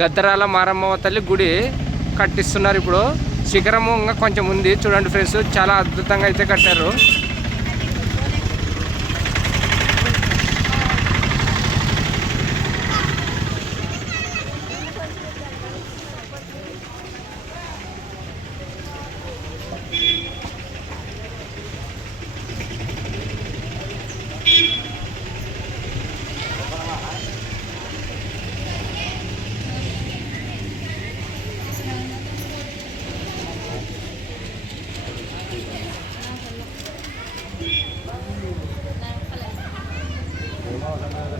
గద్దరాల మారమ్మ తల్లి గుడి కట్టిస్తున్నారు ఇప్పుడు. శిఖరము ఇంకా కొంచెం ఉంది. చూడండి ఫ్రెండ్స్ చాలా అద్భుతంగా అయితే కట్టారు. Oh, no, no, no.